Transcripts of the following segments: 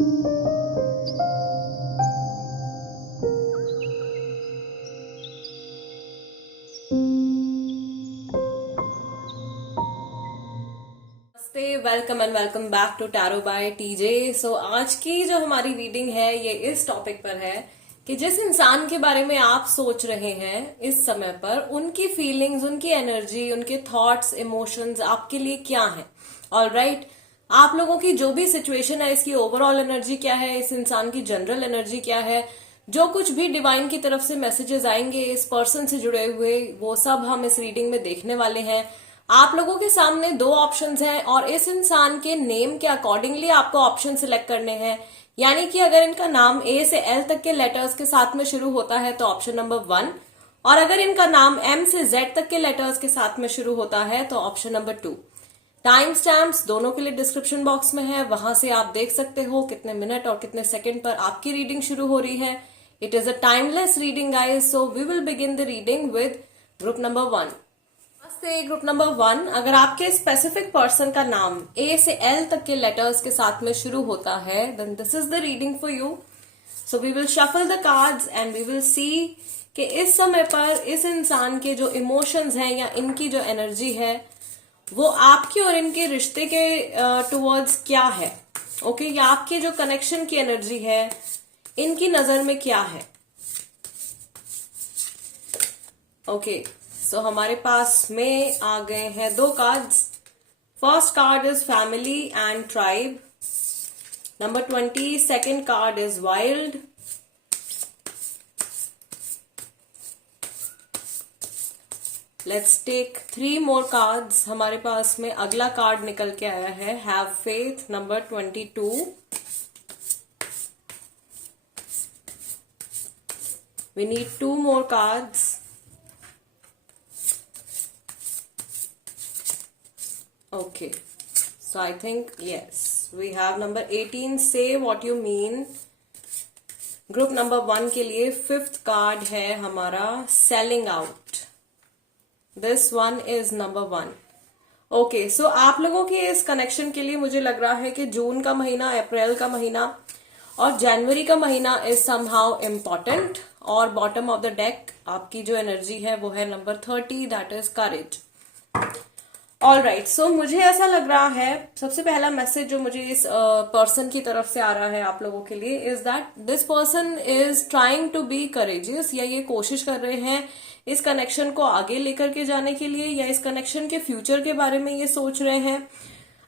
Welcome and welcome back to tarot by TJ. So आज की जो हमारी रीडिंग है ये इस टॉपिक पर है कि जिस इंसान के बारे में आप सोच रहे हैं इस समय पर, उनकी फीलिंग्स, उनकी एनर्जी, उनके थॉट्स, इमोशंस आपके लिए क्या है। ऑलराइट, आप लोगों की जो भी सिचुएशन है, इसकी ओवरऑल एनर्जी क्या है, इस इंसान की जनरल एनर्जी क्या है, जो कुछ भी डिवाइन की तरफ से मैसेजेस आएंगे इस पर्सन से जुड़े हुए, वो सब हम इस रीडिंग में देखने वाले हैं। आप लोगों के सामने दो ऑप्शंस हैं और इस इंसान के नेम के अकॉर्डिंगली आपको ऑप्शन सिलेक्ट करने हैं। यानी कि अगर इनका नाम ए से एल तक के लेटर्स के साथ में शुरू होता है तो ऑप्शन नंबर 1, और अगर इनका नाम एम से जेड तक के लेटर्स के साथ में शुरू होता है तो ऑप्शन नंबर 2। टाइम स्टैम्प्स दोनों के लिए डिस्क्रिप्शन बॉक्स में है, वहां से आप देख सकते हो कितने मिनट और कितने सेकंड पर आपकी रीडिंग शुरू हो रही है। It is a timeless reading guys, so we will begin the reading with group number 1। से ग्रुप नंबर 1, अगर आपके स्पेसिफिक पर्सन का नाम ए से एल तक के लेटर्स के साथ में शुरू होता है then this is the reading for you. So we will shuffle the cards and we will see कि इस समय पर इस इंसान के जो इमोशंस हैं या इनकी जो एनर्जी है वो आपकी और इनके रिश्ते के टुवर्ड्स क्या है। ओके, या आपके जो कनेक्शन की एनर्जी है इनकी नजर में क्या है। ओके, सो हमारे पास में आ गए हैं दो cards. First card is family and tribe, number 20। Second card is wild, let's take 3 more cards. हमारे पास में अगला कार्ड निकल के आया है have faith, number 22। We need 2 more cards. Okay, so I think yes, we have number 18. Say what you mean. Group number 1 के लिए 5th कार्ड है हमारा selling out. This one is number 1। Okay, so आप लोगों के इस connection के लिए मुझे लग रहा है कि जून का महीना, अप्रैल का महीना और जनवरी का महीना इज समहाउ इम्पॉर्टेंट। और बॉटम ऑफ द डेक आपकी जो एनर्जी है वो है number 30, that is courage. All right, so मुझे ऐसा लग रहा है सबसे पहला मैसेज जो मुझे इस पर्सन की तरफ से आ रहा है आप लोगों के लिए is that this person is trying to be courageous, या ये कोशिश कर रहे हैं इस कनेक्शन को आगे लेकर के जाने के लिए, या इस कनेक्शन के फ्यूचर के बारे में ये सोच रहे हैं।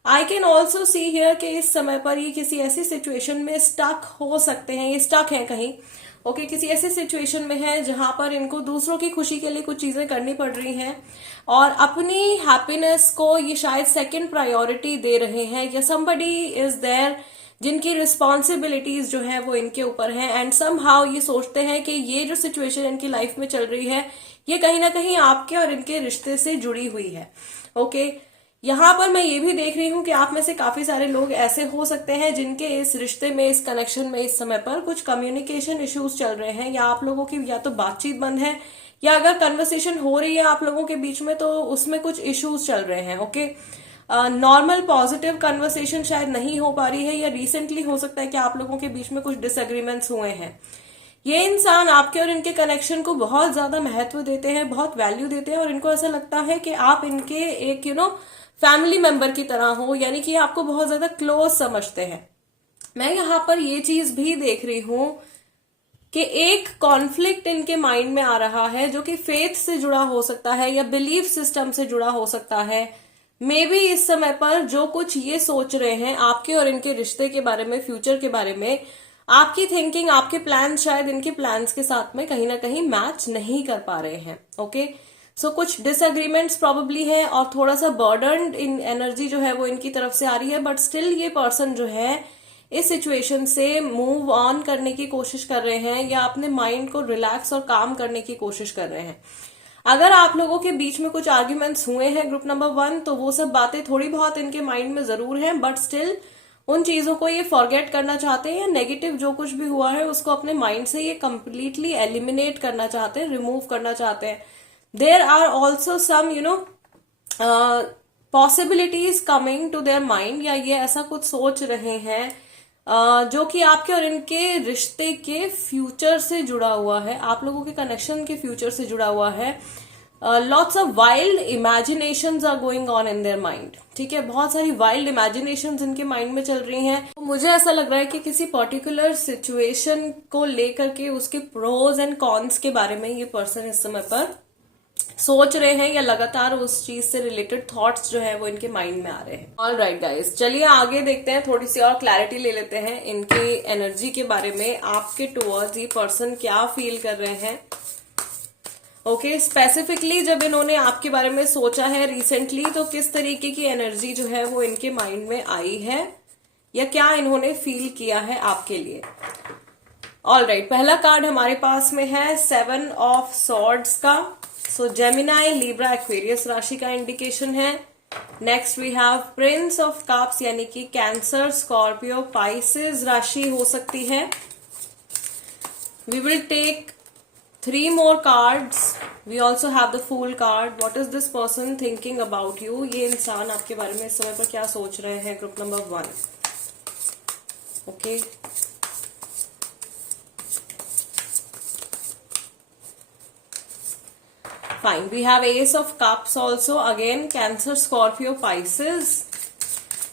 आई कैन ऑल्सो सी हियर कि इस समय पर ये किसी ऐसी सिचुएशन में स्टक हो सकते हैं, ये स्टक है कहीं। ओके, किसी ऐसी सिचुएशन में है जहां पर इनको दूसरों की खुशी के लिए कुछ चीजें करनी पड़ रही हैं और अपनी हैप्पीनेस को ये शायद सेकंड प्रायोरिटी दे रहे हैं, या समबडी इज देयर जिनकी रिस्पॉन्सिबिलिटीज जो है वो इनके ऊपर है एंड समहाउ ये सोचते हैं कि ये जो सिचुएशन इनकी लाइफ में चल रही है ये कहीं ना कहीं आपके और इनके रिश्ते से जुड़ी हुई है। ओके, यहाँ पर मैं ये भी देख रही हूँ कि आप में से काफी सारे लोग ऐसे हो सकते हैं जिनके इस रिश्ते में, इस कनेक्शन में इस समय पर कुछ कम्युनिकेशन इश्यूज चल रहे हैं, या आप लोगों की या तो बातचीत बंद है, या अगर कन्वर्सेशन हो रही है आप लोगों के बीच में तो उसमें कुछ इश्यूज चल रहे हैं। ओके, नॉर्मल पॉजिटिव कन्वर्सेशन शायद नहीं हो पा रही है, या रिसेंटली हो सकता है कि आप लोगों के बीच में कुछ डिसएग्रीमेंट्स हुए हैं। ये इंसान आपके और इनके कनेक्शन को बहुत ज्यादा महत्व देते हैं, बहुत वैल्यू देते हैं, और इनको ऐसा लगता है कि आप इनके एक फैमिली मेंबर की तरह हो, यानी कि आपको बहुत ज्यादा क्लोज समझते हैं। मैं यहाँ पर ये चीज भी देख रही हूं कि एक कॉन्फ्लिक्ट इनके माइंड में आ रहा है जो कि फेथ से जुड़ा हो सकता है या बिलीफ सिस्टम से जुड़ा हो सकता है। मे बी इस समय पर जो कुछ ये सोच रहे हैं आपके और इनके रिश्ते के बारे में, फ्यूचर के बारे में, आपकी थिंकिंग, आपके प्लान शायद इनके प्लान्स के साथ में कहीं ना कहीं मैच नहीं कर पा रहे हैं। ओके, सो कुछ डिसएग्रीमेंट्स प्रॉब्ली है और थोड़ा सा बर्डन्ड इन एनर्जी जो है वो इनकी तरफ से आ रही है, बट स्टिल ये पर्सन जो है इस सिचुएशन से मूव ऑन करने की कोशिश कर रहे हैं या अपने माइंड को रिलैक्स और काम करने की कोशिश कर रहे हैं। अगर आप लोगों के बीच में कुछ आर्ग्यूमेंट्स हुए हैं ग्रुप नंबर 1 तो वो सब बातें थोड़ी बहुत इनके माइंड में जरूर हैं, बट स्टिल उन चीजों को ये फॉरगेट करना चाहते हैं, या नेगेटिव जो कुछ भी हुआ है उसको अपने माइंड से ये कंप्लीटली एलिमिनेट करना चाहते हैं, रिमूव करना चाहते हैं। There are also some possibilities coming to their mind, या ये ऐसा कुछ सोच रहे हैं जो कि आपके और इनके रिश्ते के फ्यूचर से जुड़ा हुआ है, आप लोगों के कनेक्शन के फ्यूचर से जुड़ा हुआ है। Lots of wild imaginations are going on in their mind, ठीक है, बहुत सारी वाइल्ड इमेजिनेशंस इनके माइंड में चल रही हैं। तो मुझे ऐसा लग रहा है कि किसी पर्टिकुलर सिचुएशन को लेकर के उसके प्रोज एंड कॉन्स के बारे में ये पर्सन इस समय पर सोच रहे हैं, या लगातार उस चीज से रिलेटेड थॉट्स जो है वो इनके माइंड में आ रहे हैं। ऑल राइट गाइज, चलिए आगे देखते हैं, थोड़ी सी और क्लैरिटी ले लेते हैं इनके एनर्जी के बारे में। आपके टुवर्ड्स ये पर्सन क्या फील कर रहे हैं। ओके, स्पेसिफिकली जब इन्होंने आपके बारे में सोचा है रिसेंटली, तो किस तरीके की एनर्जी जो है वो इनके माइंड में आई है, या क्या इन्होंने फील किया है आपके लिए। ऑल राइट, पहला कार्ड हमारे पास में है 7 ऑफ सॉर्ड्स का। सो जेमिनाई, लिब्रा, एक्वेरियस राशि का इंडिकेशन है। Next we have prince of cups, यानी कि कैंसर, स्कॉर्पियो, पाइसेस राशि हो सकती है। We will take 3 more cards. We also have the Fool card. What is this person thinking about you? ये इंसान आपके बारे में इस समय पर क्या सोच रहे हैं, group number 1। Okay, fine. We have Ace of Cups also. Again, Cancer, Scorpio, Pisces.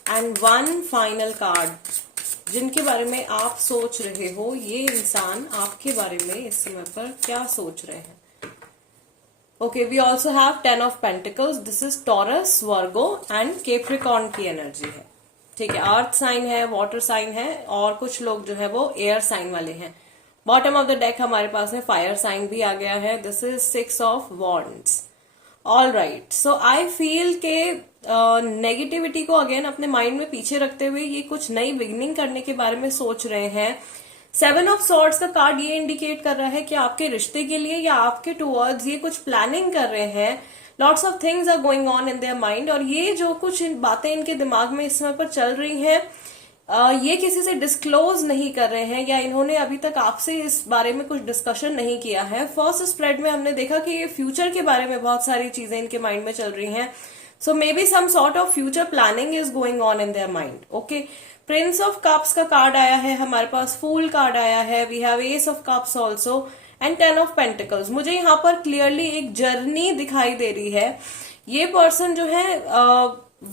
And one final card. जिनके बारे में आप सोच रहे हो, ये इंसान आपके बारे में इस समय पर क्या सोच रहे हैं। Okay, we also have 10 of pentacles. This is Taurus, Virgo and Capricorn की एनर्जी है, ठीक है। अर्थ साइन है, वाटर साइन है, और कुछ लोग जो है वो एयर साइन वाले हैं। बॉटम ऑफ द डेक हमारे पास में फायर साइन भी आ गया है। This is 6 of wands. All right, so I feel के नेगेटिविटी को अगेन अपने माइंड में पीछे रखते हुए ये कुछ नई बिगनिंग करने के बारे में सोच रहे हैं। 7 ऑफ सॉर्ड्स का कार्ड ये इंडिकेट कर रहा है कि आपके रिश्ते के लिए या आपके टुवर्ड्स ये कुछ प्लानिंग कर रहे हैं। Lots of things are going on in their mind, और ये जो कुछ बातें इनके दिमाग में इस समय पर चल रही हैं, ये किसी से डिस्क्लोज नहीं कर रहे हैं, या इन्होंने अभी तक आपसे इस बारे में कुछ डिस्कशन नहीं किया है। फर्स्ट स्प्रेड में हमने देखा कि ये फ्यूचर के बारे में बहुत सारी चीजें इनके माइंड में चल रही हैं। So maybe some sort of future planning is going on in their mind. Okay, prince of cups का कार्ड आया है हमारे पास, फूल कार्ड आया है, we have ace of cups also and 10 of pentacles. मुझे यहाँ पर क्लियरली एक जर्नी दिखाई दे रही है। ये पर्सन जो है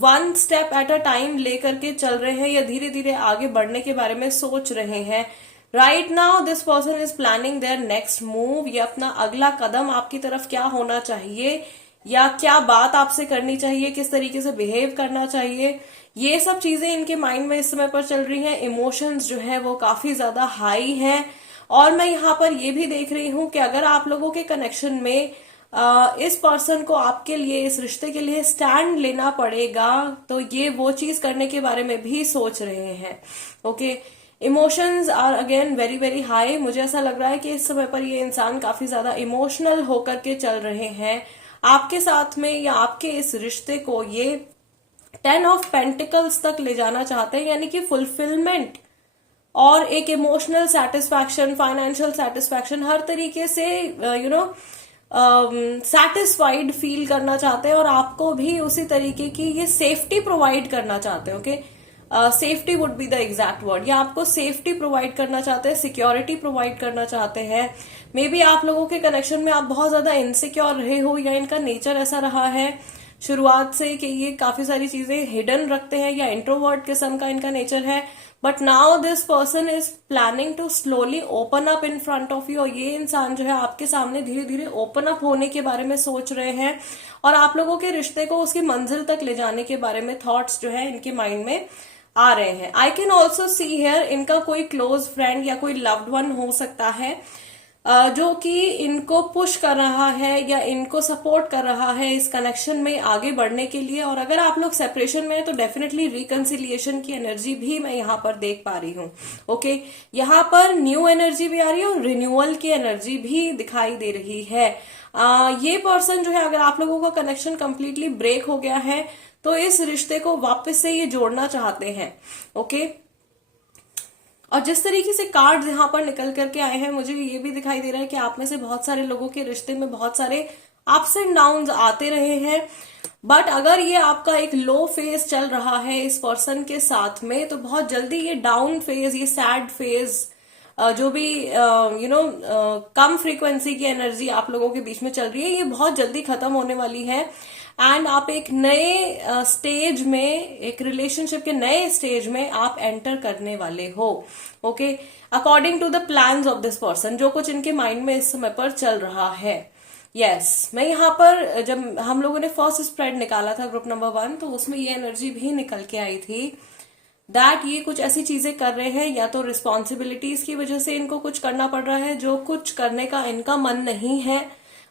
1 स्टेप एट अ टाइम लेकर के चल रहे हैं, या धीरे धीरे आगे बढ़ने के बारे में सोच रहे हैं। Right now this person is planning their next move, ये अपना अगला कदम आपकी तरफ क्या होना चाहिए, या क्या बात आपसे करनी चाहिए, किस तरीके से बिहेव करना चाहिए, ये सब चीजें इनके माइंड में इस समय पर चल रही हैं। इमोशंस जो है वो काफी ज्यादा हाई है। और मैं यहाँ पर ये भी देख रही हूं कि अगर आप लोगों के कनेक्शन में इस पर्सन को आपके लिए, इस रिश्ते के लिए स्टैंड लेना पड़ेगा, तो ये वो चीज करने के बारे में भी सोच रहे हैं। Okay, emotions are again very very high. मुझे ऐसा लग रहा है कि इस समय पर ये इंसान काफी ज्यादा इमोशनल होकर के चल रहे हैं आपके साथ में, या आपके इस रिश्ते को ये 10 ऑफ पेंटिकल्स तक ले जाना चाहते हैं, यानी कि फुलफिलमेंट और एक इमोशनल सेटिस्फैक्शन, फाइनेंशियल सेटिस्फैक्शन, हर तरीके से सेटिस्फाइड फील करना चाहते हैं, और आपको भी उसी तरीके की ये सेफ्टी प्रोवाइड करना चाहते हैं। Okay, safety would be the exact word, या आपको सेफ्टी प्रोवाइड करना चाहते हैं, सिक्योरिटी प्रोवाइड करना चाहते हैं। मे बी आप लोगों के कनेक्शन में आप बहुत ज्यादा इनसिक्योर रहे हो, या इनका नेचर ऐसा रहा है शुरुआत से कि ये काफी सारी चीजें हिडन रखते हैं, या इंट्रोवर्ट किस्म का इनका नेचर है। But now this person is planning to slowly open up in front of you, और ये इंसान जो है आपके सामने धीरे धीरे ओपन अप होने के बारे में सोच रहे हैं, और आप लोगों के रिश्ते को उसकी मंजिल तक ले जाने के बारे में थॉट्स जो है इनके माइंड में आ रहे हैं। आई कैन ऑल्सो सी हियर इनका कोई क्लोज फ्रेंड या कोई लव्ड वन हो सकता है जो कि इनको पुश कर रहा है या इनको सपोर्ट कर रहा है इस कनेक्शन में आगे बढ़ने के लिए। और अगर आप लोग सेपरेशन में है तो डेफिनेटली रिकंसिलिएशन की एनर्जी भी मैं यहाँ पर देख पा रही हूँ। ओके, यहाँ पर न्यू एनर्जी भी आ रही है और रिन्यूअल की एनर्जी भी दिखाई दे रही है। ये पर्सन जो है, अगर आप लोगों का कनेक्शन कंप्लीटली ब्रेक हो गया है तो इस रिश्ते को वापस से ये जोड़ना चाहते हैं। ओके, और जिस तरीके से कार्ड्स यहाँ पर निकल करके आए हैं, मुझे ये भी दिखाई दे रहा है कि आप में से बहुत सारे लोगों के रिश्ते में बहुत सारे अप्स एंड डाउन्स आते रहे हैं। बट अगर ये आपका एक लो फेज चल रहा है इस पर्सन के साथ में, तो बहुत जल्दी ये डाउन फेज, ये सैड फेज, जो भी कम फ्रीक्वेंसी की एनर्जी आप लोगों के बीच में चल रही है, ये बहुत जल्दी खत्म होने वाली है। एंड आप एक नए स्टेज में, एक रिलेशनशिप के नए स्टेज में आप एंटर करने वाले हो। Okay, according to the plans of this person, जो कुछ इनके माइंड में इस समय पर चल रहा है। यस, मैं यहाँ पर जब हम लोगों ने फर्स्ट स्प्रेड निकाला था ग्रुप नंबर 1, तो उसमें ये एनर्जी भी निकल के आई थी दैट ये कुछ ऐसी चीजें कर रहे हैं, या तो रिस्पॉन्सिबिलिटीज की वजह से इनको कुछ करना पड़ रहा है जो कुछ करने का इनका मन नहीं है।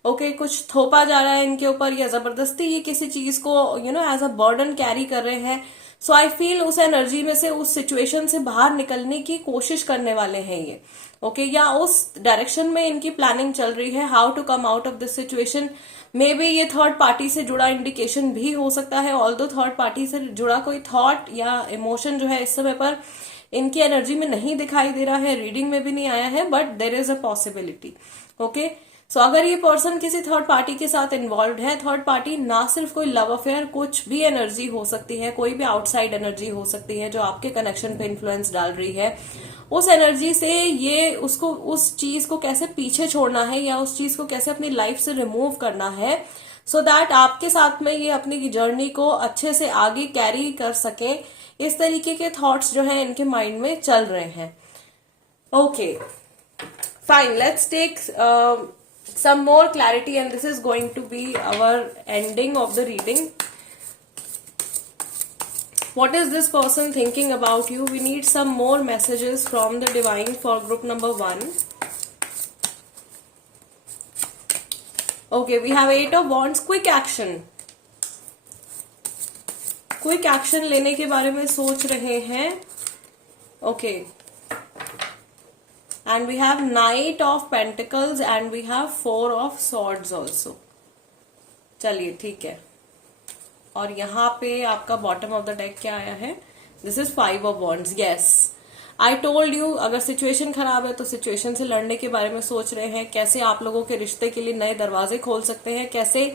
ओके, कुछ थोपा जा रहा है इनके ऊपर, या जबरदस्ती ये किसी चीज को एज अ बर्डन कैरी कर रहे हैं। सो आई फील उस एनर्जी में से, उस सिचुएशन से बाहर निकलने की कोशिश करने वाले हैं ये। ओके, या उस डायरेक्शन में इनकी प्लानिंग चल रही है, how to come out of this situation. Maybe ये थर्ड पार्टी से जुड़ा इंडिकेशन भी हो सकता है, ऑल्दो थर्ड पार्टी से जुड़ा कोई थॉट या इमोशन जो है इस समय पर इनकी एनर्जी में नहीं दिखाई दे रहा है, रीडिंग में भी नहीं आया है, but there is a possibility. Okay, so अगर ये पर्सन किसी थर्ड पार्टी के साथ इन्वॉल्व है, थर्ड पार्टी ना सिर्फ कोई लव अफेयर, कुछ भी एनर्जी हो सकती है, कोई भी आउटसाइड एनर्जी हो सकती है जो आपके कनेक्शन पे इन्फ्लुएंस डाल रही है, उस एनर्जी से ये उसको, उस चीज को कैसे पीछे छोड़ना है या उस चीज को कैसे अपनी लाइफ से रिमूव करना है, सो दैट आपके साथ में ये अपनी जर्नी को अच्छे से आगे कैरी कर सके, इस तरीके के थॉट्स जो है इनके माइंड में चल रहे हैं। Okay, fine, let's take some more clarity, and this is going to be our ending of the reading. What is this person thinking about you? We need some more messages from the divine for group number 1. Okay, we have 8 of wands. Quick action. Quick action लेने के बारे में सोच रहे हैं. Okay. And we have Knight of Pentacles and we have 4 of Swords also. चलिए ठीक है. और यहाँ पे आपका बॉटम ऑफ द डेक क्या आया है? This is 5 of wands. Yes, I told you, अगर सिचुएशन खराब है तो सिचुएशन से लड़ने के बारे में सोच रहे हैं, कैसे आप लोगों के रिश्ते के लिए नए दरवाजे खोल सकते हैं, कैसे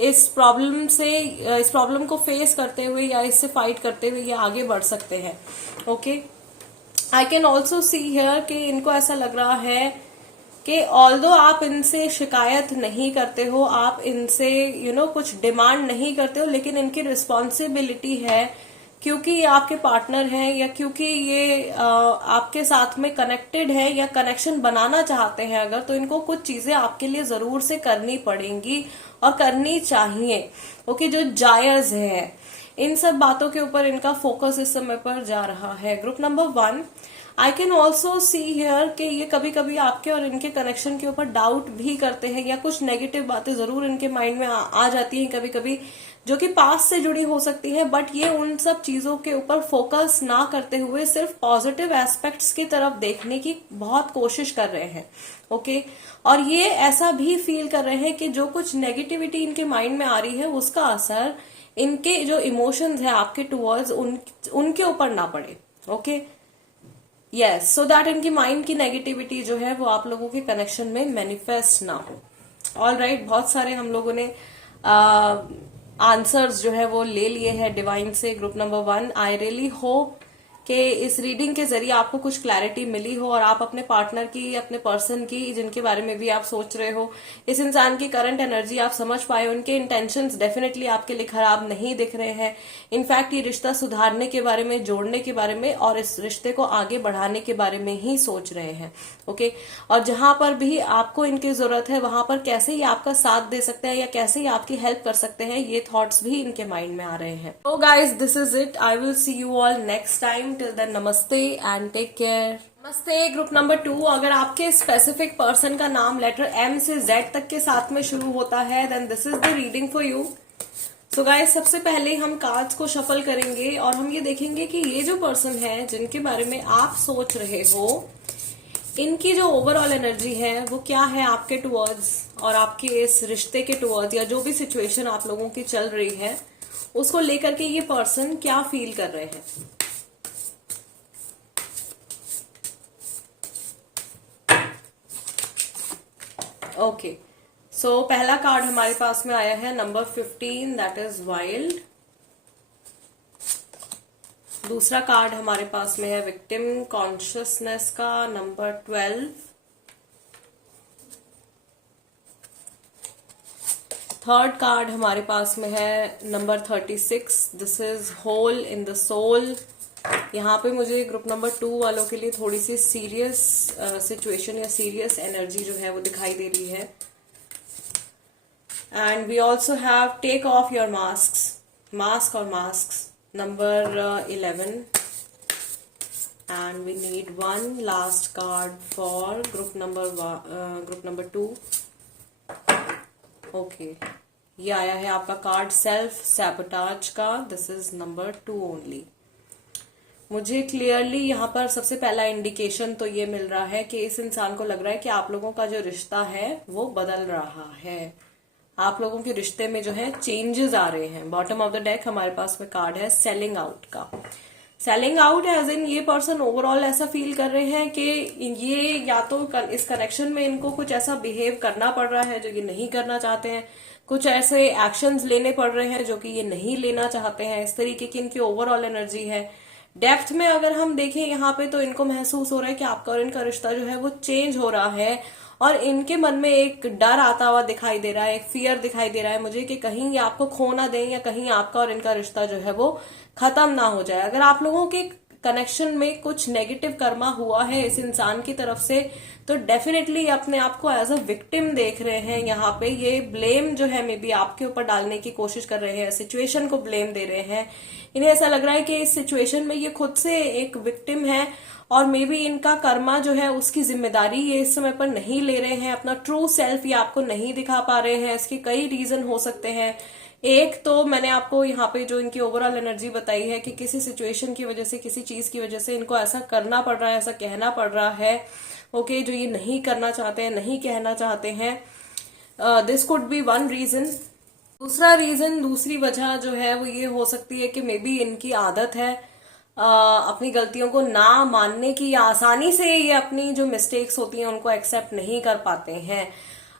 इस प्रॉब्लम को फेस करते हुए या इससे फाइट करते हुए ये आगे बढ़ सकते हैं. Okay, I can also see here कि इनको ऐसा लग रहा है कि ऑल्दो आप इनसे शिकायत नहीं करते हो, आप इनसे कुछ डिमांड नहीं करते हो, लेकिन इनकी रिस्पॉन्सिबिलिटी है, क्योंकि ये आपके पार्टनर हैं या क्योंकि ये आपके साथ में कनेक्टेड है या कनेक्शन बनाना चाहते हैं अगर, तो इनको कुछ चीजें आपके लिए जरूर से करनी पड़ेंगी और करनी चाहिए. ओके, जो जायज है, इन सब बातों के ऊपर इनका फोकस इस समय पर जा रहा है. Group number 1, I can also see here कि ये कभी कभी आपके और इनके कनेक्शन के ऊपर डाउट भी करते हैं, या कुछ नेगेटिव बातें जरूर इनके माइंड में आ जाती हैं कभी कभी, जो कि पास्ट से जुड़ी हो सकती है, बट ये उन सब चीजों के ऊपर फोकस ना करते हुए सिर्फ पॉजिटिव एस्पेक्ट्स की तरफ देखने की बहुत कोशिश कर रहे हैं. ओके, और ये ऐसा भी फील कर रहे हैं कि जो कुछ नेगेटिविटी इनके माइंड में आ रही है उसका असर इनके जो इमोशंस है आपके टुवर्ड्स उनके ऊपर ना पड़े. ओके, यस, सो दैट इनकी माइंड की नेगेटिविटी जो है वो आप लोगों के कनेक्शन में मैनिफेस्ट ना हो. ऑल राइट, बहुत सारे हम लोगों ने आंसर्स जो है वो ले लिए हैं डिवाइन से. Group number 1, I really hope कि इस रीडिंग के जरिए आपको कुछ क्लैरिटी मिली हो और आप अपने पार्टनर की, अपने पर्सन की, जिनके बारे में भी आप सोच रहे हो, इस इंसान की करंट एनर्जी आप समझ पाए. उनके इंटेंशंस डेफिनेटली आपके लिए खराब नहीं दिख रहे हैं. इनफैक्ट ये रिश्ता सुधारने के बारे में, जोड़ने के बारे में और इस रिश्ते को आगे बढ़ाने के बारे में ही सोच रहे हैं. ओके, और जहां पर भी आपको इनकी जरूरत है वहां पर कैसे ही आपका साथ दे सकते हैं या कैसे ही आपकी हेल्प कर सकते हैं, ये थॉट्स भी इनके माइंड में आ रहे हैं. तो guys, this is it. I will see you all next time. Till then, namaste and take care. Namaste. Group number 2, अगर आपके स्पेसिफिक पर्सन का नाम लेटर M से Z तक के साथ में शुरू होता है, then this is the reading for you. So guys, सबसे पहले हम कार्ड्स को शफल करेंगे और हम ये देखेंगे कि ये जो पर्सन है जिनके बारे में आप सोच रहे हो, इनकी जो ओवरऑल एनर्जी है वो क्या है आपके टुवर्ड्स और आपके इस रिश्ते के टुवर्ड्स, या जो भी सिचुएशन आप लोगों की चल रही है उसको लेकर के ये पर्सन क्या फील कर रहे हैं. ओके, सो पहला कार्ड हमारे पास में आया है नंबर 15, दैट इज वाइल्ड। दूसरा कार्ड हमारे पास में है विक्टिम कॉन्शियसनेस का नंबर 12। थर्ड कार्ड हमारे पास में है number 36, this is hole in the soul. यहाँ पे मुझे ग्रुप नंबर 2 वालों के लिए थोड़ी सी सीरियस सिचुएशन या सीरियस एनर्जी जो है वो दिखाई दे रही है। And we also have take off your mask और mask number 11। And we need one last card for group number 2। Okay, ये आया है आपका कार्ड सेल्फ सैबोटाज का, दिस इज नंबर 2 ओनली। मुझे क्लियरली यहाँ पर सबसे पहला इंडिकेशन तो ये मिल रहा है कि इस इंसान को लग रहा है कि आप लोगों का जो रिश्ता है वो बदल रहा है। आप लोगों के रिश्ते में जो है चेंजेस आ रहे हैं। बॉटम ऑफ द डेक हमारे पास में कार्ड है सेलिंग आउट का। सेलिंग आउट एज इन ये पर्सन ओवरऑल ऐसा फील कर रहे हैं कि ये या तो इस कनेक्शन में इनको कुछ ऐसा बिहेव करना पड़ रहा है जो ये नहीं करना चाहते हैं, कुछ ऐसे एक्शंस लेने पड़ रहे हैं जो कि ये नहीं लेना चाहते हैं। इस तरीके की इनकी ओवरऑल एनर्जी है। डेप्थ में अगर हम देखें यहाँ पे तो इनको महसूस हो रहा है कि आपका और इनका रिश्ता जो है वो चेंज हो रहा है और इनके मन में एक डर आता हुआ दिखाई दे रहा है, एक फियर दिखाई दे रहा है मुझे कि कहीं ये आपको खो ना दें या कहीं आपका और इनका रिश्ता जो है वो खत्म ना हो जाए। अगर आप लोगों के कनेक्शन में कुछ नेगेटिव कर्मा हुआ है इस इंसान की तरफ से तो डेफिनेटली अपने आप को एज अ विक्टिम देख रहे हैं। यहाँ पे ये ब्लेम जो है मे बी आपके ऊपर डालने की कोशिश कर रहे हैं, सिचुएशन को ब्लेम दे रहे हैं। इन्हें ऐसा लग रहा है कि इस सिचुएशन में ये खुद से एक विक्टिम है और मे बी इनका कर्मा जो है उसकी जिम्मेदारी ये इस समय पर नहीं ले रहे हैं। अपना ट्रू सेल्फ ये आपको नहीं दिखा पा रहे हैं। इसके कई रीजन हो सकते हैं। एक तो मैंने आपको यहाँ पे जो इनकी ओवरऑल एनर्जी बताई है कि किसी सिचुएशन की वजह से, किसी चीज की वजह से इनको ऐसा करना पड़ रहा है, ऐसा कहना पड़ रहा है ओके, जो ये नहीं करना चाहते हैं, नहीं कहना चाहते हैं। This could be one reason. दूसरा रीजन, दूसरी वजह जो है वो ये हो सकती है कि मे बी इनकी आदत है अपनी गलतियों को ना मानने की, या आसानी से ये अपनी जो मिस्टेक्स होती हैं उनको एक्सेप्ट नहीं कर पाते हैं।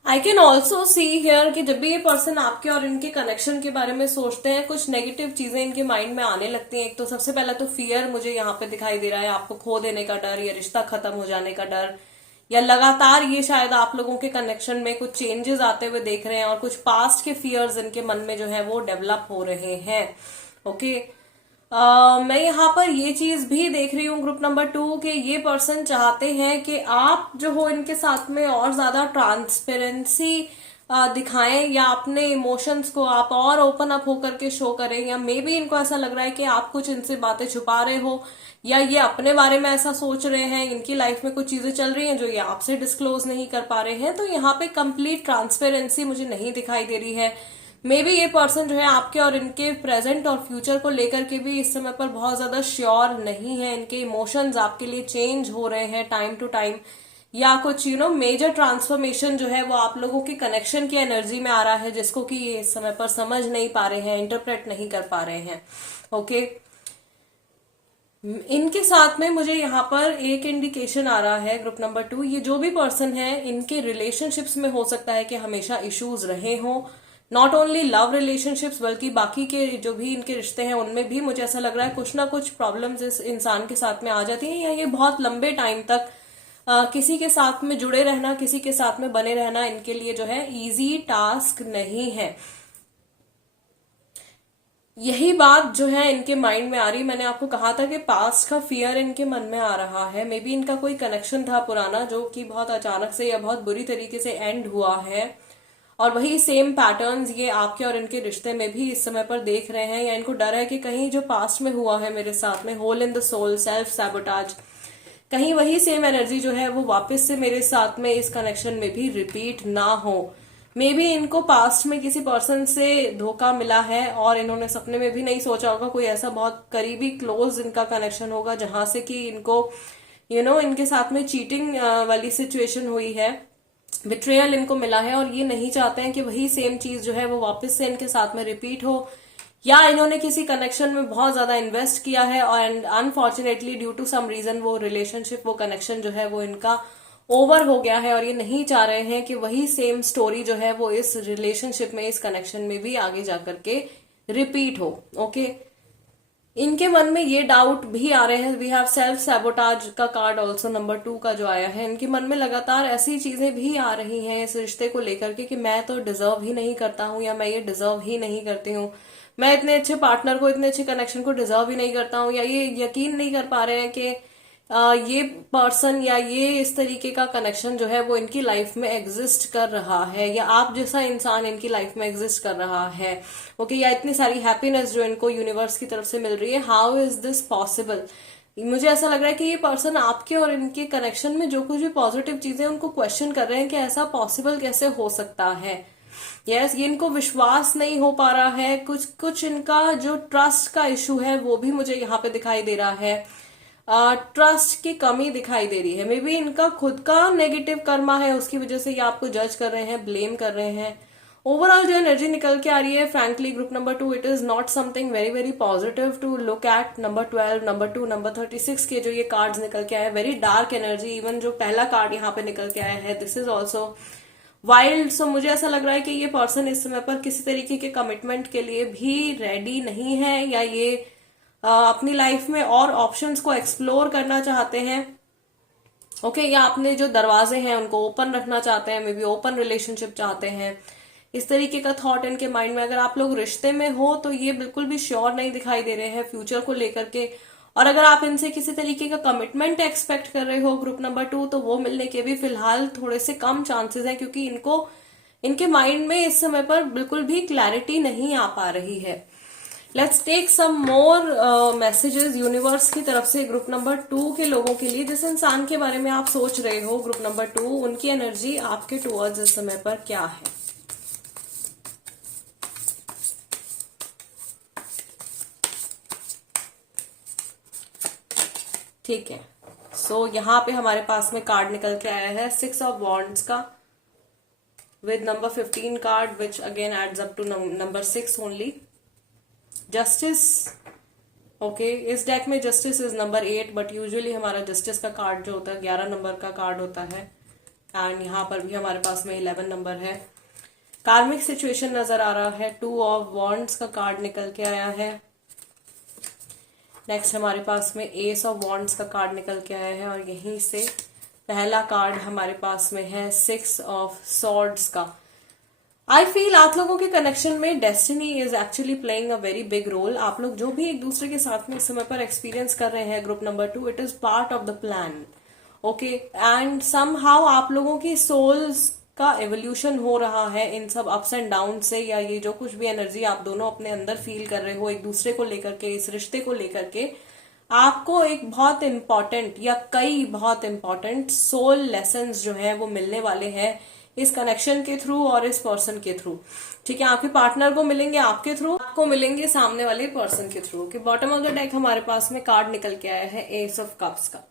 आई कैन ऑल्सो सी हियर कि जब भी ये पर्सन आपके और इनके कनेक्शन के बारे में सोचते हैं कुछ नेगेटिव चीजें इनके माइंड में आने लगती हैं। एक तो सबसे पहला तो फियर मुझे यहाँ पे दिखाई दे रहा है, आपको खो देने का डर या रिश्ता खत्म हो जाने का डर, या लगातार ये शायद आप लोगों के कनेक्शन में कुछ चेंजेस आते हुए देख रहे हैं और कुछ पास्ट के फियर्स इनके मन में जो है वो डेवलप हो रहे हैं। ओके, मैं यहाँ पर ये चीज भी देख रही हूँ ग्रुप नंबर 2 कि ये पर्सन चाहते हैं कि आप जो हो इनके साथ में और ज्यादा ट्रांसपेरेंसी दिखाएं या अपने इमोशंस को आप और ओपन अप होकर के शो करें, या मे बी इनको ऐसा लग रहा है कि आप कुछ इनसे बातें छुपा रहे हो या ये अपने बारे में ऐसा सोच रहे हैं, इनकी लाइफ में कुछ चीजें चल रही हैं जो ये आपसे डिस्क्लोज नहीं कर पा रहे हैं। तो यहाँ पे कंप्लीट ट्रांसपेरेंसी मुझे नहीं दिखाई दे रही है। मे बी ये पर्सन जो है आपके और इनके प्रेजेंट और फ्यूचर को लेकर के भी इस समय पर बहुत ज्यादा श्योर नहीं है। इनके इमोशंस आपके लिए चेंज हो रहे हैं टाइम टू टाइम, या कुछ मेजर ट्रांसफॉर्मेशन जो है वो आप लोगों के कनेक्शन की एनर्जी में आ रहा है जिसको कि ये इस समय पर समझ नहीं पा रहे हैं, इंटरप्रेट नहीं कर पा रहे हैं। ओके, इनके साथ में मुझे यहाँ पर एक इंडिकेशन आ रहा है ग्रुप नंबर 2, ये जो भी पर्सन है इनके रिलेशनशिप्स में हो सकता है कि हमेशा इश्यूज रहे हों। नॉट ओनली लव रिलेशनशिप्स बल्कि बाकी के जो भी इनके रिश्ते हैं उनमें भी मुझे ऐसा लग रहा है कुछ ना कुछ प्रॉब्लम्स इस इंसान के साथ में आ जाती हैं, या ये बहुत लंबे टाइम तक किसी के साथ में जुड़े रहना, किसी के साथ में बने रहना इनके लिए जो है इजी टास्क नहीं है। यही बात जो है इनके माइंड में आ रही। मैंने आपको कहा था कि पास्ट का फियर इनके मन में आ रहा है। मे बी इनका कोई कनेक्शन था पुराना जो कि बहुत अचानक से या बहुत बुरी तरीके से एंड हुआ है, और वही सेम पैटर्न्स ये आपके और इनके रिश्ते में भी इस समय पर देख रहे हैं, या इनको डर है कि कहीं जो पास्ट में हुआ है मेरे साथ में, hole in the soul, self sabotage, कहीं वही सेम एनर्जी जो है वो वापस से मेरे साथ में इस कनेक्शन में भी रिपीट ना हो। मे बी इनको पास्ट में किसी पर्सन से धोखा मिला है और इन्होंने सपने में भी नहीं सोचा होगा, कोई ऐसा बहुत करीबी क्लोज इनका कनेक्शन होगा जहां से कि इनको इनके साथ में चीटिंग वाली सिचुएशन हुई है, बिट्रेयल इनको मिला है, और ये नहीं चाहते हैं कि वही सेम चीज जो है वो वापस से इनके साथ में रिपीट हो, या इन्होंने किसी कनेक्शन में बहुत ज्यादा इन्वेस्ट किया है और unfortunately due to some reason वो रिलेशनशिप, वो कनेक्शन जो है वो इनका ओवर हो गया है और ये नहीं चाह रहे हैं कि वही सेम स्टोरी जो है वो इस रिलेशनशिप में, इस कनेक्शन में भी आगे जाकर के रिपीट हो। ओके, इनके मन में ये डाउट भी आ रहे हैं। वी हैव सेल्फ सैबोटाज का कार्ड ऑल्सो नंबर 2 का जो आया है। इनके मन में लगातार ऐसी चीजें भी आ रही हैं इस रिश्ते को लेकर के कि मैं तो डिजर्व ही नहीं करता हूं, या मैं ये डिजर्व ही नहीं करती हूँ, मैं इतने अच्छे पार्टनर को, इतने अच्छे कनेक्शन को डिजर्व ही नहीं करता हूँ, या ये यकीन नहीं कर पा रहे हैं कि ये पर्सन या ये इस तरीके का कनेक्शन जो है वो इनकी लाइफ में एग्जिस्ट कर रहा है, या आप जैसा इंसान इनकी लाइफ में एग्जिस्ट कर रहा है। ओके, या इतनी सारी हैप्पीनेस जो इनको यूनिवर्स की तरफ से मिल रही है, हाउ इज दिस पॉसिबल। मुझे ऐसा लग रहा है कि ये पर्सन आपके और इनके कनेक्शन में जो कुछ भी पॉजिटिव चीजें उनको क्वेश्चन कर रहे हैं कि ऐसा पॉसिबल कैसे हो सकता है। यस, ये इनको विश्वास नहीं हो पा रहा है। कुछ इनका जो ट्रस्ट का इशू है वो भी मुझे यहाँ पे दिखाई दे रहा है। ट्रस्ट की कमी दिखाई दे रही है। मे बी इनका खुद का नेगेटिव कर्मा है, उसकी वजह से ये आपको जज कर रहे हैं, ब्लेम कर रहे हैं। ओवरऑल जो एनर्जी निकल के आ रही है, frankly group number 2, it is not something very very positive to look at. Number 12, number 2, number 36 के जो ये कार्ड्स निकल के आए हैं, वेरी डार्क एनर्जी। इवन जो पहला कार्ड यहाँ पे निकल के आया है, दिस इज ऑल्सो वाइल्ड। सो मुझे ऐसा लग रहा है कि ये पर्सन इस समय पर किसी तरीके के कमिटमेंट के लिए भी रेडी नहीं है, या ये अपनी लाइफ में और ऑप्शंस को एक्सप्लोर करना चाहते हैं। ओके, या अपने जो दरवाजे हैं उनको ओपन रखना चाहते हैं, मे बी ओपन रिलेशनशिप चाहते हैं। इस तरीके का थॉट इनके माइंड में। अगर आप लोग रिश्ते में हो तो ये बिल्कुल भी श्योर नहीं दिखाई दे रहे हैं फ्यूचर को लेकर के। और अगर आप इनसे किसी तरीके का कमिटमेंट एक्सपेक्ट कर रहे हो ग्रुप नंबर 2, तो वो मिलने के भी फिलहाल थोड़े से कम चांसेस हैं, क्योंकि इनको इनके माइंड में इस समय पर बिल्कुल भी क्लैरिटी नहीं आ पा रही है। Let's take some more messages universe की तरफ से ग्रुप नंबर 2 के लोगों के लिए। जिस इंसान के बारे में आप सोच रहे हो ग्रुप नंबर 2, उनकी एनर्जी आपके टुवर्ड्स इस समय पर क्या है। ठीक है, सो यहाँ पे हमारे पास में कार्ड निकल के आया है 6 ऑफ वॉन्ड्स का, with number 15 card, which again adds up to number 6 only. Justice, okay, इस डेक में justice is number 8, but usually हमारा जस्टिस का कार्ड जो होता है 11 नंबर का कार्ड होता है। एंड यहाँ पर भी हमारे पास में 11 नंबर है। कार्मिक सिचुएशन नजर आ रहा है। 2 ऑफ वॉन्ड्स का कार्ड निकल के आया है। नेक्स्ट हमारे पास में एस ऑफ वॉन्ड्स का कार्ड निकल के आया है, और यहीं से पहला कार्ड हमारे पास में है 6 ऑफ सॉर्ड्स का। आई फील आप लोगों के कनेक्शन में destiny is actually playing a very big role. आप लोग जो भी एक दूसरे के साथ में इस समय पर एक्सपीरियंस कर रहे हैं group number 2, it is part of the plan. Okay, and somehow आप लोगों की सोल्स का एवोल्यूशन हो रहा है इन सब अप्स एंड डाउन से, या ये जो कुछ भी एनर्जी आप दोनों अपने अंदर फील कर रहे हो एक दूसरे को लेकर के, इस रिश्ते को लेकर के, आपको एक बहुत इंपॉर्टेंट या कई बहुत इंपॉर्टेंट सोल लेसन्स जो है वो मिलने वाले हैं इस कनेक्शन के थ्रू और इस पर्सन के थ्रू। ठीक है, आपके पार्टनर को मिलेंगे आपके थ्रू, आपको मिलेंगे सामने वाले पर्सन के थ्रू। कि बॉटम ऑफ द डेक हमारे पास में कार्ड निकल के आया है एस ऑफ कप्स का।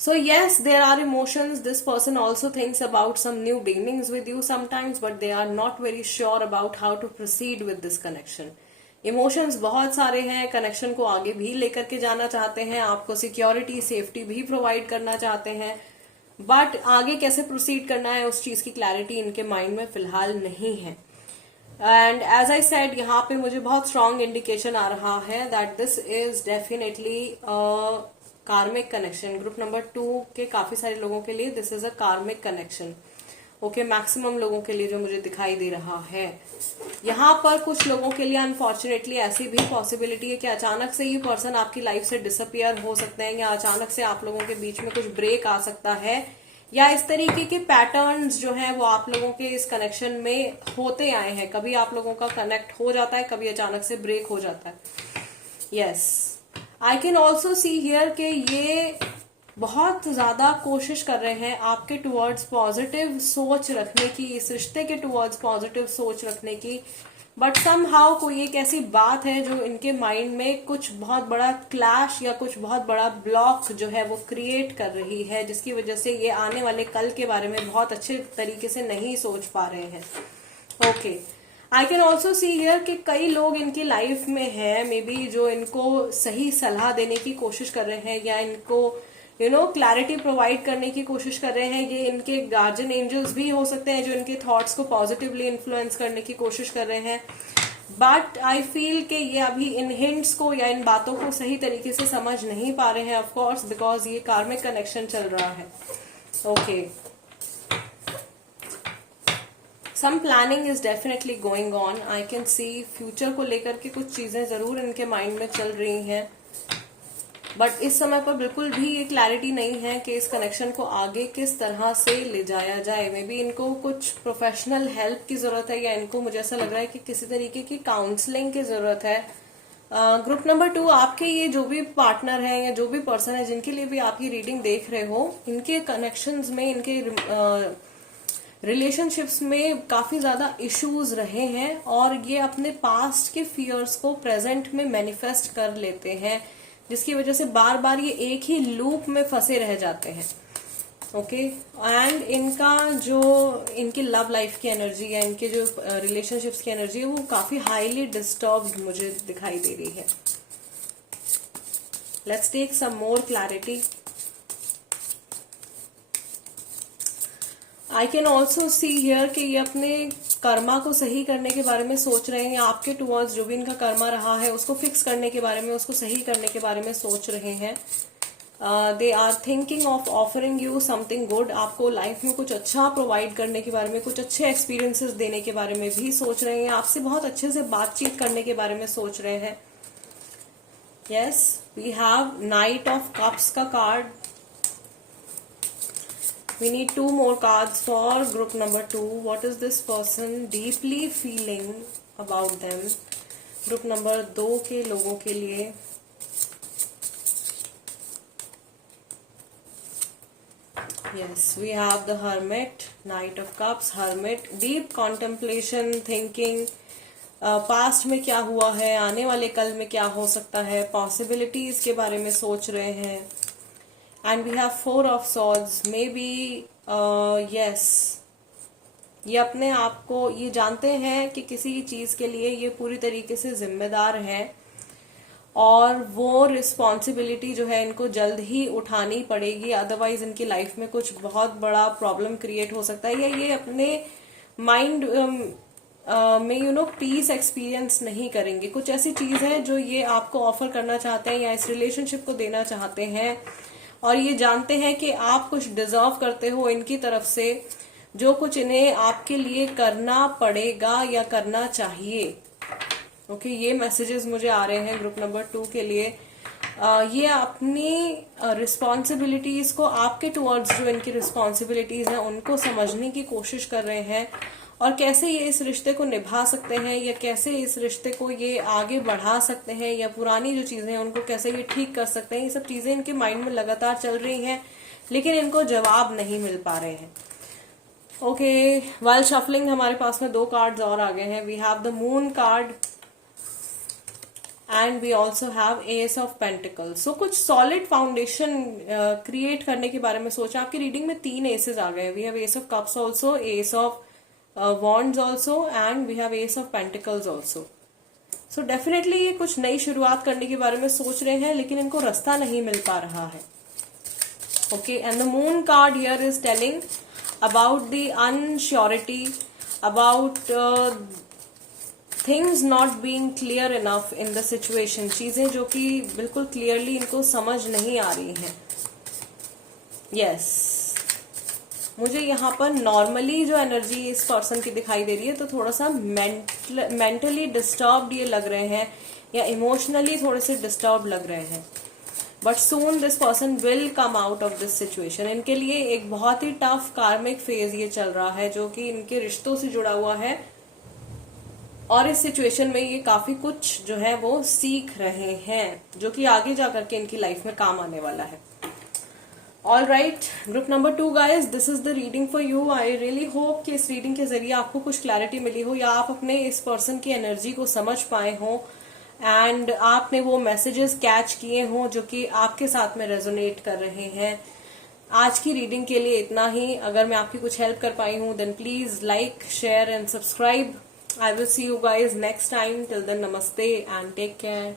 So yes, there are emotions. This person also thinks about some new beginnings with you sometimes, but they are not very sure about how to proceed with this connection. Emotions बहुत सारे हैं, connection को आगे भी लेकर के जाना चाहते हैं, आपको सिक्योरिटी सेफ्टी भी प्रोवाइड करना चाहते हैं, बट आगे कैसे प्रोसीड करना है उस चीज की क्लैरिटी इनके माइंड में फिलहाल नहीं है। एंड एज आई सेड, यहाँ पे मुझे बहुत स्ट्रांग इंडिकेशन आ रहा है that this is definitely karmic connection. Group number 2 के काफी सारे लोगों के लिए this is a karmic connection. Okay, maximum लोगों के लिए जो मुझे दिखाई दे रहा है। यहाँ पर कुछ लोगों के लिए अनफॉर्चुनेटली ऐसी भी पॉसिबिलिटी है कि अचानक से ये पर्सन आपकी लाइफ से डिसअपियर हो सकते हैं, या अचानक से आप लोगों के बीच में कुछ ब्रेक आ सकता है, या इस तरीके के पैटर्न्स जो हैं वो आप लोगों के इस कनेक्शन में होते आए हैं। कभी आप लोगों का कनेक्ट हो जाता है, कभी अचानक से ब्रेक हो जाता है। Yes, I can also see here कि ये बहुत ज्यादा कोशिश कर रहे हैं आपके टुवर्ड्स पॉजिटिव सोच रखने की, इस रिश्ते के टुवर्ड्स पॉजिटिव सोच रखने की, बट समहाउ कोई एक ऐसी बात है जो इनके माइंड में कुछ बहुत बड़ा क्लैश या कुछ बहुत बड़ा ब्लॉक जो है वो क्रिएट कर रही है, जिसकी वजह से ये आने वाले कल के बारे में बहुत अच्छे तरीके से नहीं सोच पा रहे हैं। Okay, I can also see here कि कई लोग इनकी लाइफ में हैं मे बी जो इनको सही सलाह देने की कोशिश कर रहे हैं, या इनको क्लैरिटी प्रोवाइड करने की कोशिश कर रहे हैं। ये इनके गार्जियन एंजल्स भी हो सकते हैं जो इनके थॉट्स को पॉजिटिवली इन्फ्लुएंस करने की कोशिश कर रहे हैं। बट आई फील कि ये अभी इन हिंट्स को या इन बातों को सही तरीके से समझ नहीं पा रहे हैं, ऑफ कोर्स, बिकॉज ये कार्मिक कनेक्शन चल रहा है। Okay, some planning is definitely going on. I can see future को लेकर के कुछ चीजें जरूर इनके माइंड में चल रही हैं, बट इस समय पर बिल्कुल भी ये क्लैरिटी नहीं है कि इस कनेक्शन को आगे किस तरह से ले जाया जाए। मे बी इनको कुछ प्रोफेशनल हेल्प की जरूरत है, या इनको, मुझे ऐसा लग रहा है कि किसी तरीके की काउंसलिंग की जरूरत है। ग्रुप नंबर 2, आपके ये जो भी पार्टनर है या जो भी पर्सन है जिनके लिए भी आप ये रीडिंग देख रहे हो, इनके कनेक्शंस में, इनके रिलेशनशिप्स में काफी ज्यादा इश्यूज रहे हैं, और ये अपने पास्ट के फियर्स को प्रेजेंट में मैनिफेस्ट कर लेते हैं, जिसकी वजह से बार बार ये एक ही लूप में फंसे रह जाते हैं। ओके, एंड इनका जो, इनकी लव लाइफ की एनर्जी या इनके जो रिलेशनशिप्स की एनर्जी है वो काफी हाईली डिस्टर्ब्ड मुझे दिखाई दे रही है। Let's take some more clarity. I can also see here कि ये अपने कर्मा को सही करने के बारे में सोच रहे हैं, या आपके टुवर्ड्स जो भी इनका कर्मा रहा है उसको फिक्स करने के बारे में, उसको सही करने के बारे में सोच रहे हैं। They are thinking of offering you something good. आपको लाइफ में कुछ अच्छा प्रोवाइड करने के बारे में, कुछ अच्छे एक्सपीरियंसेस देने के बारे में भी सोच रहे हैं। आपसे बहुत अच्छे से बातचीत करने के बारे में सोच रहे हैं। Yes, we have knight of cups का card. We need 2 more cards for group number 2. What is this person deeply feeling about them? Group number 2 के लोगों के लिए yes, we have the Hermit, Knight of Cups, Hermit, deep contemplation, thinking, past में क्या हुआ है, आने वाले कल में क्या हो सकता है, पॉसिबिलिटीज के बारे में सोच रहे हैं। And we have 4 of swords. Maybe yes, ये अपने आप को, ये जानते हैं कि किसी चीज के लिए ये पूरी तरीके से जिम्मेदार है, और वो रिस्पॉन्सिबिलिटी जो है इनको जल्द ही उठानी पड़ेगी, अदरवाइज इनकी लाइफ में कुछ बहुत बड़ा प्रॉब्लम क्रिएट हो सकता है, या ये अपने माइंड में पीस एक्सपीरियंस नहीं करेंगे। कुछ ऐसी चीज है जो ये आपको ऑफर करना चाहते हैं या इस रिलेशनशिप को देना चाहते हैं, और ये जानते हैं कि आप कुछ डिजर्व करते हो इनकी तरफ से, जो कुछ इन्हें आपके लिए करना पड़ेगा या करना चाहिए। ओके, ये मैसेजेस मुझे आ रहे हैं ग्रुप नंबर 2 के लिए। ये अपनी रिस्पॉन्सिबिलिटीज को, आपके टुवर्ड्स जो इनकी रिस्पॉन्सिबिलिटीज हैं उनको समझने की कोशिश कर रहे हैं, और कैसे ये इस रिश्ते को निभा सकते हैं, या कैसे इस रिश्ते को ये आगे बढ़ा सकते हैं, या पुरानी जो चीजें हैं उनको कैसे ये ठीक कर सकते हैं। ये सब चीजें इनके माइंड में लगातार चल रही हैं, लेकिन इनको जवाब नहीं मिल पा रहे हैं। ओके, वाइल शफलिंग हमारे पास में 2 कार्ड्स और आ गए हैं। We have the moon card and we also have ace of pentacles. So कुछ सॉलिड फाउंडेशन क्रिएट करने के बारे में सोचा। आपकी रीडिंग में 3 एसेस आ गए हैं। We have ace of cups also, ace of wands also, and we have ace of pentacles also. So definitely ये कुछ नई शुरुआत करने के बारे में सोच रहे हैं, लेकिन इनको रास्ता नहीं मिल पा रहा है। Okay, and the moon card here is telling about the unsurety, about things not being clear enough in the situation. चीजें जो कि बिल्कुल क्लियरली इनको समझ नहीं आ रही हैं। Yes, मुझे यहाँ पर नॉर्मली जो एनर्जी इस पर्सन की दिखाई दे रही है, तो थोड़ा सा मेंटली डिस्टर्ब्ड ये लग रहे हैं, या इमोशनली थोड़े से डिस्टर्ब लग रहे हैं। But soon this person will come out of this situation. इनके लिए एक बहुत ही टफ कार्मिक फेज ये चल रहा है, जो कि इनके रिश्तों से जुड़ा हुआ है, और इस सिचुएशन में ये काफी कुछ जो है वो सीख रहे हैं, जो कि आगे जाकर के इनकी लाइफ में काम आने वाला है। All right, group number 2 guys, this is the reading for you. I really hope कि इस रीडिंग के जरिए आपको कुछ क्लैरिटी मिली हो, या आप अपने इस पर्सन की एनर्जी को समझ पाए हो, एंड आपने वो मैसेजेस कैच किए हो जो कि आपके साथ में रेजोनेट कर रहे हैं। आज की रीडिंग के लिए इतना ही। अगर मैं आपकी कुछ हेल्प कर पाई हूँ, then please like, share and subscribe. I will see you guys next time. Till then, namaste and take care.